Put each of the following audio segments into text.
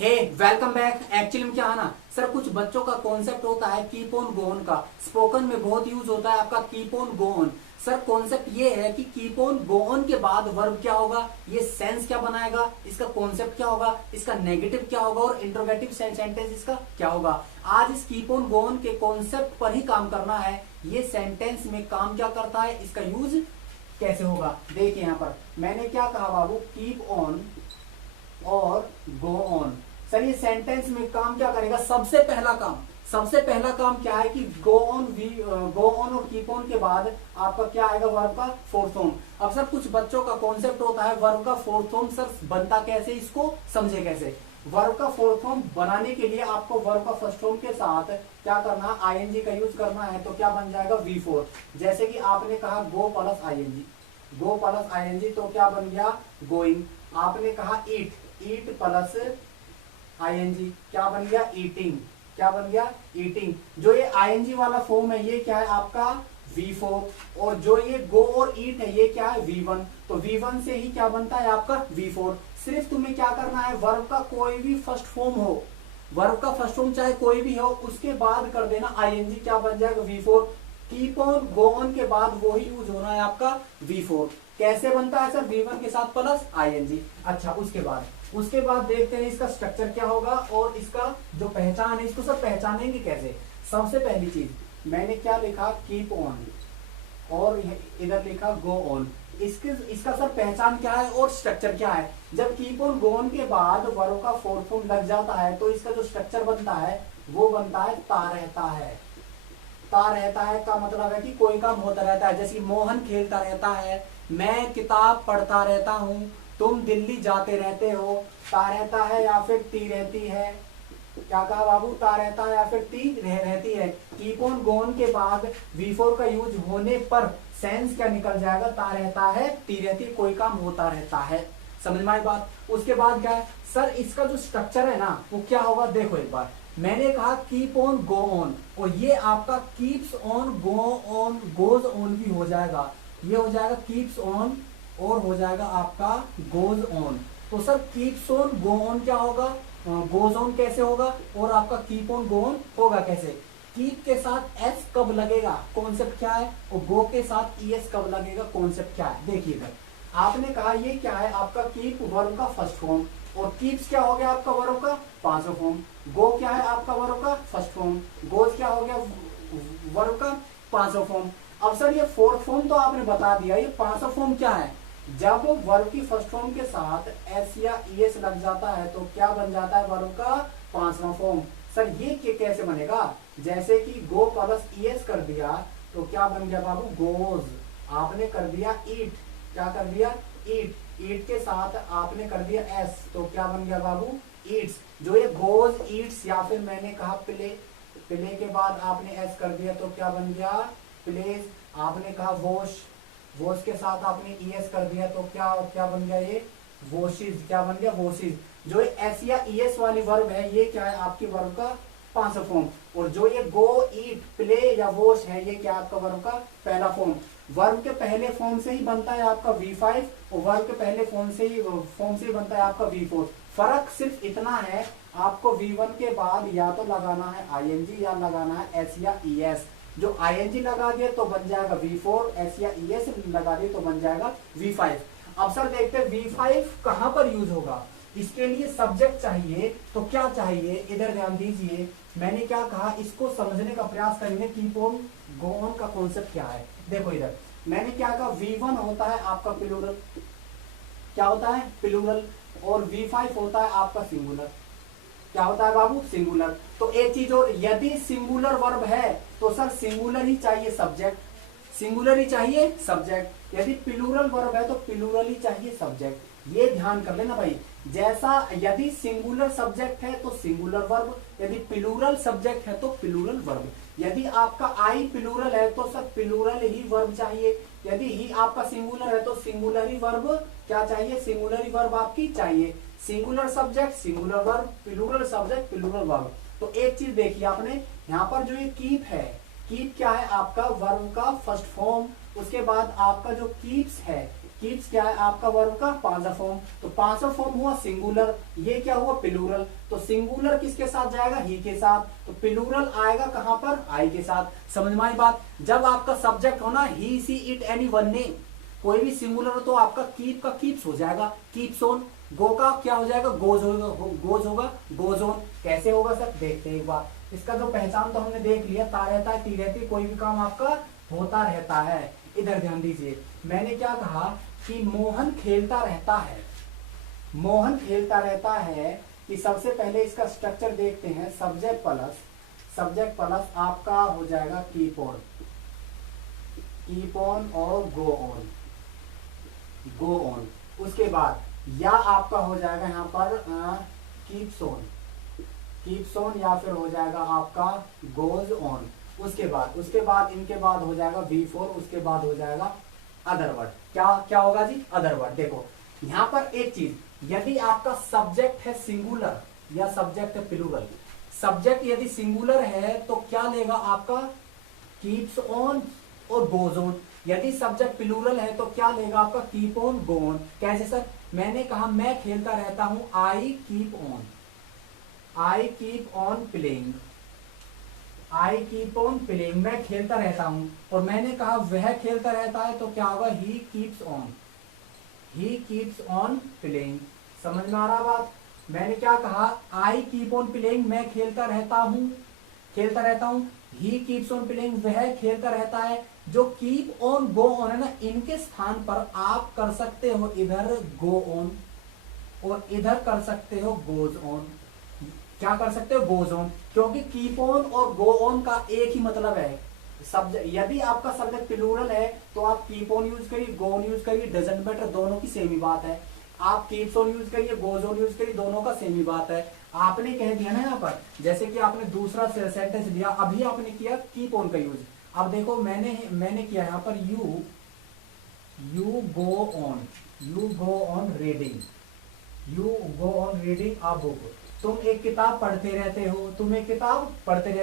हे welcome back. Actually में क्या है ना सर, कुछ बच्चों का कॉन्सेप्ट होता है कीप ऑन गो ऑन का। स्पोकन में बहुत यूज होता है आपका keep on go on. Sir concept ये है कि कीप ऑन गो ऑन के बाद वर्ब क्या होगा, ये सेंस क्या बनाएगा, इसका कॉन्सेप्ट क्या होगा, इसका नेगेटिव क्या होगा और इंट्रोगेटिव सेंटेंस इसका क्या होगा। आज इस कीप ऑन गो ऑन के कॉन्सेप्ट पर ही काम करना है। ये सेंटेंस में काम क्या करता है, इसका यूज कैसे होगा। देखिए यहाँ पर मैंने क्या कहा बाबू, कीप ऑन और गो ऑन। सर ये सेंटेंस में काम क्या करेगा, सबसे पहला काम क्या है कि गो ऑन और कीप ऑन के बाद आपका क्या आएगा, वर्ब का फोर्थ फॉर्म। अब सर कुछ बच्चों का कॉन्सेप्ट होता है वर्ब का फोर्थ फॉर्म सर बनता कैसे, इसको समझे कैसे। वर्ब का फोर्थ फॉर्म बनाने के लिए आपको वर्ब का फर्स्ट फॉर्म के साथ क्या करना, आईएनजी का यूज करना है। तो क्या बन जाएगा, V4। जैसे कि आपने कहा गो प्लस आईएनजी, तो क्या बन गया, गोइंग। आपने कहा ईट प्लस आईएनजी, क्या बन गया, ईटिंग। जो ये आईएनजी वाला फॉर्म है ये क्या है आपका, V4। और जो ये गो और ईट है ये क्या है, V1। तो V1 से ही क्या बनता है आपका V4। सिर्फ तुम्हें क्या करना है, वर्ब का कोई भी फर्स्ट फॉर्म चाहे कोई भी हो, उसके बाद कर देना आईएनजी, क्या बन जाएगा, V4। Keep on go on के बाद वो ही यूज होना है आपका V4। कैसे बनता है सर, V1 के साथ प्लस आईएनजी। अच्छा उसके बाद देखते हैं इसका स्ट्रक्चर क्या होगा और इसका जो पहचान है, इसको सब पहचानेंगे कैसे। सबसे पहली चीज मैंने क्या लिखा, कीप ऑन और इधर लिखा गो ऑन। इसका सर पहचान क्या है और स्ट्रक्चर क्या है। जब कीप ऑन गो ऑन के बाद वर्ब का फोर्थ फॉर्म लग जाता है तो इसका जो स्ट्रक्चर बनता है वो बनता है ता रहता है का मतलब है कि कोई काम होता रहता है। जैसे मोहन खेलता रहता है, मैं किताब पढ़ता रहता हूँ, तुम दिल्ली जाते रहते हो। ता रहता है या फिर ती रहती है, क्या कहा बाबू, ता रहता है या फिर ती रहती है। कीप ऑन गो ऑन के बाद V4 का यूज होने पर सेंस क्या निकल जाएगा, ता रहता है, ती रहती है, कोई काम होता रहता है। समझ में आई बात। उसके बाद क्या है सर, इसका जो स्ट्रक्चर है ना वो क्या होगा, देखो एक बार मैंने कहा कीप ऑन गो ऑन, और ये आपका keeps on go on goes on भी हो जाएगा। ये हो जाएगा कीप्स ऑन और हो जाएगा आपका गोज ऑन। तो sir keeps on go on क्या होगा, गोज ऑन कैसे होगा, और आपका कीप ऑन गो ऑन होगा कैसे। कीप के साथ एस कब लगेगा, कॉन्सेप्ट क्या है, और गो के साथ ईएस कब लगेगा, कॉन्सेप्ट क्या है। देखिए इधर आपने कहा ये क्या है आपका कीप वर्ब का फर्स्ट फॉर्म, और कीप्स क्या हो गया आपका वर्ब का पांचवा फॉर्म। गो क्या है आपका वर्ब का फर्स्ट फॉर्म, गोज क्या हो गया वर्ब का पांचवा फॉर्म। अब सर ये फोर्थ फॉर्म तो आपने बता दिया, ये पांचवा फॉर्म क्या है, जब वर्ब की फर्स्ट फॉर्म के साथ एस या ईएस लग जाता है तो क्या बन जाता है, वर्ब का पांचवा फॉर्म। सर ये कैसे बनेगा, जैसे कि गो प्लस ईएस कर दिया तो क्या बन गया बाबू, गोज। आपने कर दिया ईट, क्या कर दिया, ईट के साथ आपने कर दिया एस, तो क्या बन गया बाबू, ईट्स। जो ये गोज ईट्स, या फिर मैंने कहा प्ले के बाद आपने एस कर दिया तो क्या बन गया, प्लेस। आपने कहा वॉश के साथ आपने ईएस कर दिया तो क्या बन गया, ये वॉशिज, क्या बन गया, वॉशिज। जो एस या ईएस वाली वर्ब है ये क्या है आपकी वर्ब का पांचवा फॉर्म, और जो ये गो ईट प्ले या वॉश है ये क्या आपका वर्ब का पहला फॉर्म। वर्ब के पहले फॉर्म से ही बनता है आपका V5 और वर्ब के पहले फॉर्म से ही बनता है आपका V4। फर्क सिर्फ इतना है, आपको V1 के बाद या तो लगाना है आईएनजी या लगाना है एस या ईएस। जो आईएनजी लगा दिए तो बन जाएगा V4, एस या ईएस लगा दिए तो बन जाएगा V5। अब सर देखते हैं V5 कहां पर यूज होगा। इसके लिए सब्जेक्ट चाहिए, तो क्या चाहिए, इधर ध्यान दीजिए। मैंने क्या कहा, इसको समझने का प्रयास करेंगे कीप ऑन गो ऑन का कॉन्सेप्ट क्या है। देखो इधर मैंने क्या कहा, V1 होता है आपका प्लूरल, क्या होता है प्लूरल, और V5 होता है आपका सिंगुलर। क्या होता है बाबू, सिंगुलर। तो एक चीज और, यदि सिंगुलर वर्ब है तो सर सिंगुलर ही चाहिए सब्जेक्ट, यदि प्लूरल वर्ब है तो प्लूरल ही चाहिए सब्जेक्ट। ये ध्यान कर लेना भाई, जैसा यदि सिंगुलर सब्जेक्ट है तो सिंगुलर वर्ब, यदि प्लूरल सब्जेक्ट है तो प्लूरल वर्ब। यदि आपका आई प्लूरल है तो सर प्लूरल ही वर्ब चाहिए, यदि ही आपका सिंगुलर है तो सिंगुलर ही वर्ब क्या चाहिए, सिंगुलर ही वर्ब आपकी चाहिए। Singular subject singular verb, plural subject plural verb. तो एक चीज देखिए आपने यहाँ पर जो ये कीप है, कीप क्या है आपका वर्ब का फर्स्ट फॉर्म। उसके बाद आपका जो कीप्स है, कीप्स क्या है आपका वर्ब का पांचवा फॉर्म, तो पांचवा फॉर्म हुआ सिंगुलर, ये क्या हुआ प्लूरल, तो सिंगुलर किसके साथ जाएगा, ही के साथ, तो प्लूरल आएगा कहां पर, आई के साथ। समझ में आई बात। जब आपका सब्जेक्ट हो ना ही see it any one name, कोई भी सिंगुलर हो तो आपका कीप का कीप्स हो जाएगा, कीप्स ऑन। गो का क्या हो जाएगा, गोज होगा, गोज होगा, गोज ऑन। कैसे होगा सर, देखते हैं एक बार। इसका जो पहचान तो हमने देख लिया, ता रहता है, ती रहती है, कोई भी काम आपका होता रहता है। इधर ध्यान दीजिए, मैंने क्या कहा कि मोहन खेलता रहता है, मोहन खेलता रहता है, कि सबसे पहले इसका स्ट्रक्चर देखते हैं। सब्जेक्ट प्लस आपका हो जाएगा कीप ऑन और गो ऑन। उसके बाद या आपका हो जाएगा यहाँ पर कीप्स ऑन या फिर हो जाएगा आपका गोज ऑन। उसके बाद इनके बाद हो जाएगा V4, उसके बाद हो जाएगा अदर वर्ड। क्या होगा जी, अदर वर्ड। देखो यहां पर एक चीज, यदि आपका सब्जेक्ट है सिंगुलर या सब्जेक्ट है प्लूरल, सब्जेक्ट यदि सिंगुलर है तो क्या लेगा आपका कीप्स ऑन और गोज ऑन, यदि सब्जेक्ट प्लूरल है तो क्या लेगा आपका कीप ऑन गो ऑन। कैसे सर, मैंने कहा मैं खेलता रहता हूं, आई कीप ऑन प्लेइंग, मैं खेलता रहता हूं। और मैंने कहा वह खेलता रहता है, तो क्या होगा, ही कीप्स ऑन प्लेइंग। समझ में आ रहा बात। मैंने क्या कहा, आई कीप ऑन प्लेइंग, मैं खेलता रहता हूं, ही कीप्स ऑन प्लेइंग, वह खेलता रहता है। जो कीप ऑन गो ऑन है ना, इनके स्थान पर आप कर सकते हो इधर गो ऑन और इधर कर सकते हो गोज ऑन। क्या कर सकते हो, गोज ऑन, क्योंकि कीप ऑन और गो ऑन का एक ही मतलब है। सब्जेक्ट यदि आपका सब्जेक्ट प्लूरल है तो आप कीप ऑन यूज करिए, गो ऑन यूज करिए, डजंट मैटर, दोनों की सेम ही बात है। आप कीप्स ऑन यूज करिए, गोज ऑन यूज करिए, दोनों का सेम ही बात है। आपने कह दिया ना यहाँ पर, जैसे कि आपने दूसरा सेंटेंस लिया, अभी आपने किया कीप ऑन का यूज। अब देखो मैंने किया यहाँ पर you go on reading a book, तुम एक किताब पढ़ते रहते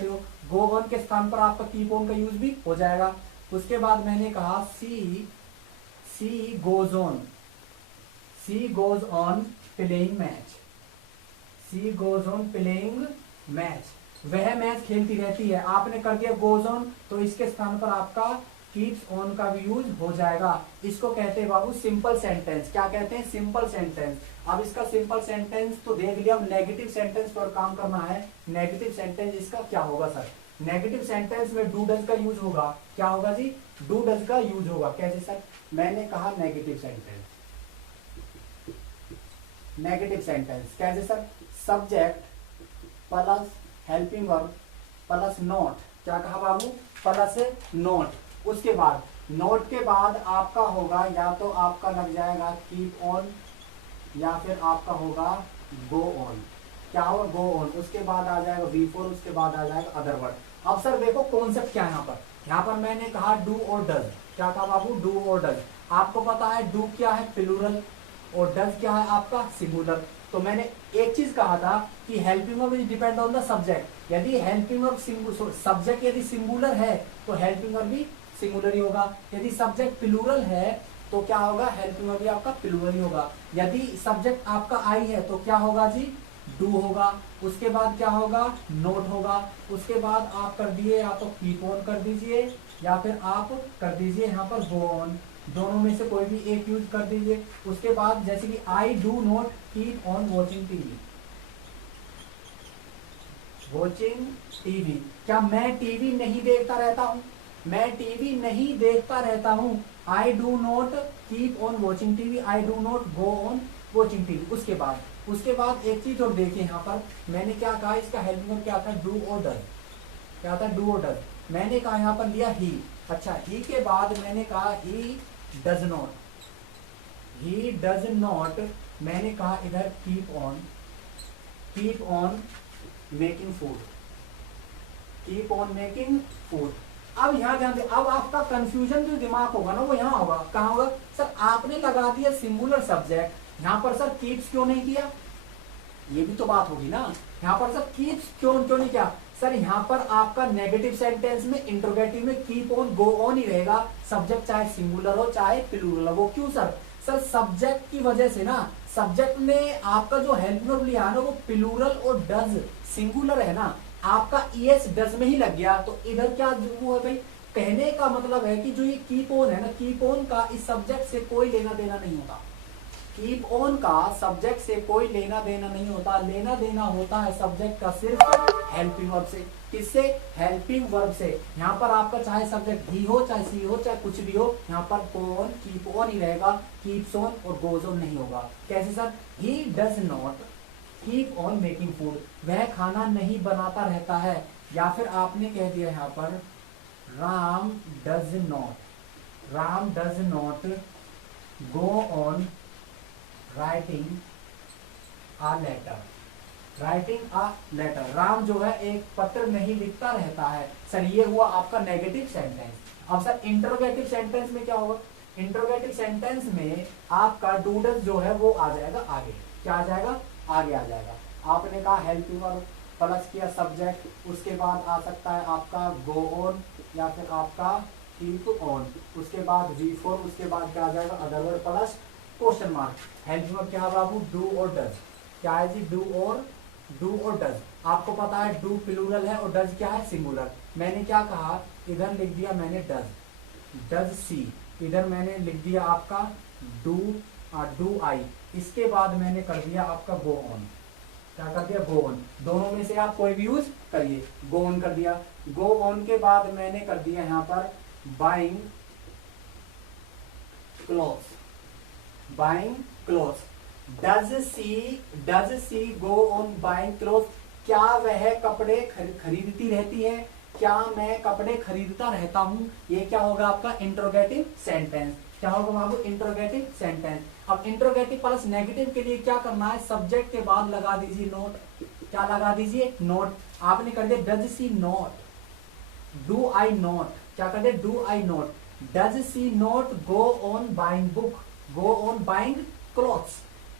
हो, गो ऑन के स्थान पर आपका कीप ऑन का यूज भी हो जाएगा। उसके बाद मैंने कहा she goes on playing match, वह मैच खेलती रहती है। आपने कर दिया गोज ऑन, तो इसके स्थान पर आपका कीप्स ऑन का भी यूज हो जाएगा। इसको कहते हैं बाबू सिंपल सेंटेंस। क्या कहते हैं, सिंपल सेंटेंस। अब इसका सिंपल सेंटेंस तो देख लिया, अब नेगेटिव सेंटेंस पर काम करना है। नेगेटिव सेंटेंस इसका क्या होगा सर, नेगेटिव सेंटेंस में डू डज का यूज होगा। क्या होगा जी, डू डज का यूज होगा। कैसे सर, मैंने कहा नेगेटिव सेंटेंस कैसे sir, subject plus helping verb plus note. क्या कहा बाबू, प्लस नोट। उसके बाद नोट के बाद आपका होगा, या तो आपका लग जाएगा कीप ऑन या फिर आपका होगा गो ऑन। क्या होगा, गो ऑन। उसके बाद आ जाएगा V4, उसके बाद आ जाएगा अदर वर्ड। अब सर देखो कॉन्सेप्ट क्या है यहाँ पर मैंने कहा डू और डज। क्या कहा बाबू, डू और डज। आपको पता है डू क्या है प्लूरल और डज क्या है आपका सिंगुलर। तो मैंने एक चीज कहा था कि helping verb is depend on the subject. यदि हेल्पिंग वर्ब सब्जेक्ट यदि सिंगुलर है तो हेल्पिंग वर्ब भी सिंगुलर ही होगा। यदि सब्जेक्ट प्लूरल है तो क्या होगा, हेल्पिंग वर्ब भी आपका प्लूरल ही होगा। यदि सब्जेक्ट आपका आई है तो क्या होगा जी, डू होगा। उसके बाद क्या होगा, नोट होगा। उसके बाद आप कर दिए, या तो कीप ऑन कर दीजिए या फिर आप कर दीजिए यहाँ पर गो ऑन, दोनों में से कोई भी एक यूज कर दीजिए। उसके बाद जैसे कि I do not keep on watching TV, क्या मैं टीवी नहीं देखता रहता हूं, I do not keep on watching TV, I do not go on watching TV. उसके बाद एक चीज और देखिए यहाँ पर मैंने क्या कहा, इसका हेल्पिंग क्या था, डू और डज। क्या था, डू और डज। मैंने कहा यहाँ पर लिया ही। अच्छा, ही के बाद मैंने कहा ही डज नॉट, मैंने कहा इधर कीप ऑन मेकिंग फूड। अब यहाँ ध्यान दे, अब आपका कंफ्यूजन जो दिमाग होगा ना वो यहाँ होगा। कहाँ होगा सर, आपने लगा दिया सिंगुलर सब्जेक्ट, यहाँ पर सर कीप्स क्यों नहीं किया, ये भी तो बात होगी ना। यहाँ पर सर कीप्स क्यों नहीं किया, सर यहाँ पर आपका नेगेटिव सेंटेंस में इंट्रोगेटिव में कीप ऑन गो ऑन ही रहेगा, सब्जेक्ट चाहे सिंगुलर हो चाहे प्लूरल हो। वो क्यों सर? सर सब्जेक्ट की वजह से ना, सब्जेक्ट में आपका जो हेल्प वर्ब लिया है ना वो प्लूरल और डज सिंगुलर है ना, आपका ईएस डज में ही लग गया। तो इधर क्या वो है भाई, कहने का मतलब है कि जो ये कीप ऑन है ना, कीप ऑन का इस सब्जेक्ट से कोई लेना देना नहीं होता। कीप ऑन का सब्जेक्ट से कोई लेना देना नहीं होता, लेना देना होता है सब्जेक्ट का सिर्फ हेल्पिंग वर्ब से। किससे? हेल्पिंग वर्ब से। यहाँ पर आपका चाहे सब्जेक्ट ही हो चाहे सी हो चाहे कुछ भी हो, यहाँ पर ऑन कीप ऑन ही रहेगा, कीप्स ऑन और गोज ऑन नहीं होगा। कैसे sir? He does not keep on making food, वह खाना नहीं बनाता रहता है। या फिर आपने कह दिया यहाँ पर Ram does not go on writing a letter, Ram जो है एक पत्र नहीं लिखता रहता है। सर ये हुआ आपका नेगेटिव सेंटेंस। अब सर इंटरोगेटिव सेंटेंस में क्या होगा? इंटरोगेटिव सेंटेंस में आपका डूडस जो है वो आ जाएगा आगे। क्या आ जाएगा? आगे आ जाएगा। आपने कहा हेल्पिंग वर्ब प्लस किया सब्जेक्ट, उसके बाद आ सकता है आपका गो ऑन या फिर आपका कीप ऑन, उसके बाद V4, उसके बाद क्या आ जाएगा? Other word plus question mark. Helping verb क्या है बाबू? डू और डज। क्या है जी? डू और डज। आपको पता है डू प्लूरल है और डज क्या है? सिंगुलर। मैंने क्या कहा? इधर लिख दिया मैंने डज सी, इधर मैंने लिख दिया आपका डू आई, इसके बाद मैंने कर दिया आपका गो ऑन। क्या कर दिया? Go on. दोनों में से आप कोई भी यूज करिए। गो ऑन कर दिया। गो ऑन के बाद मैंने कर दिया यहाँ पर buying clothes. Does she go on buying clothes, क्या वह कपड़े खरीदती रहती है? क्या मैं कपड़े खरीदता रहता हूं? ये क्या होगा आपका? Interrogative sentence. क्या होगा बाबू? Interrogative sentence. अब इंट्रोगेटिव प्लस नेगेटिव के लिए क्या करना है? सब्जेक्ट के बाद लगा दीजिए नोट। क्या लगा दीजिए? नोट। आपने कर दिया does she not, do I not. क्या कर दिया? Do I not. Does she not go on buying book, go on buying clothes,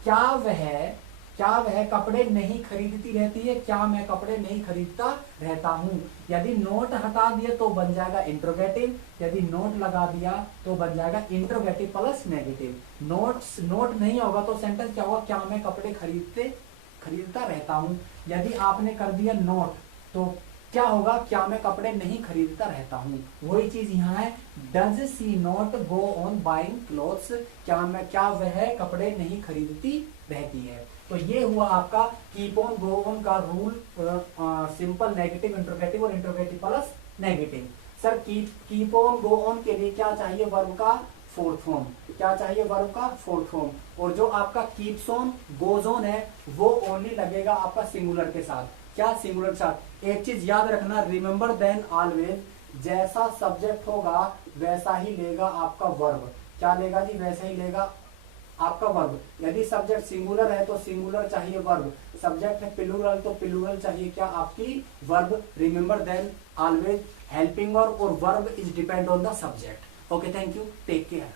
क्या वह कपड़े नहीं खरीदती रहती है? क्या मैं कपड़े नहीं खरीदता रहता हूं? यदि नोट हटा दिया तो बन जाएगा इंट्रोगेटिव, यदि नोट लगा दिया तो बन जाएगा इंट्रोगेटिव प्लस नेगेटिव। नोट नहीं होगा तो सेंटेंस क्या होगा? क्या मैं कपड़े खरीदता रहता हूं। यदि आपने कर दिया नोट तो क्या होगा? क्या मैं कपड़े नहीं खरीदता रहता हूँ। वही चीज यहाँ है, does she not go on buying clothes, क्या वह कपड़े नहीं खरीदती रहती है। तो ये हुआ आपका कीप ऑन गो ऑन का रूल, सिंपल नेगेटिव इंट्रोगेटिव और interrogative plus negative. Sir keep on go on के लिए क्या चाहिए? वर्ब का फोर्थ फॉर्म। क्या चाहिए? वर्ब का फोर्थ फॉर्म। और जो आपका कीप्स ऑन गोज ऑन है वो ओनली लगेगा आपका सिंगुलर के साथ। क्या? सिंगुलर के साथ। एक चीज याद रखना, रिमेंबर देन ऑलवेज, जैसा सब्जेक्ट होगा वैसा ही लेगा आपका वर्ब। क्या लेगा जी? वैसा ही लेगा आपका वर्ब। यदि सब्जेक्ट सिंगुलर है तो सिंगुलर चाहिए वर्ब, सब्जेक्ट है प्लूरल तो प्लूरल चाहिए क्या? आपकी verb. Remember then always, helping verb और verb is depend on the subject. Okay, thank you, take care.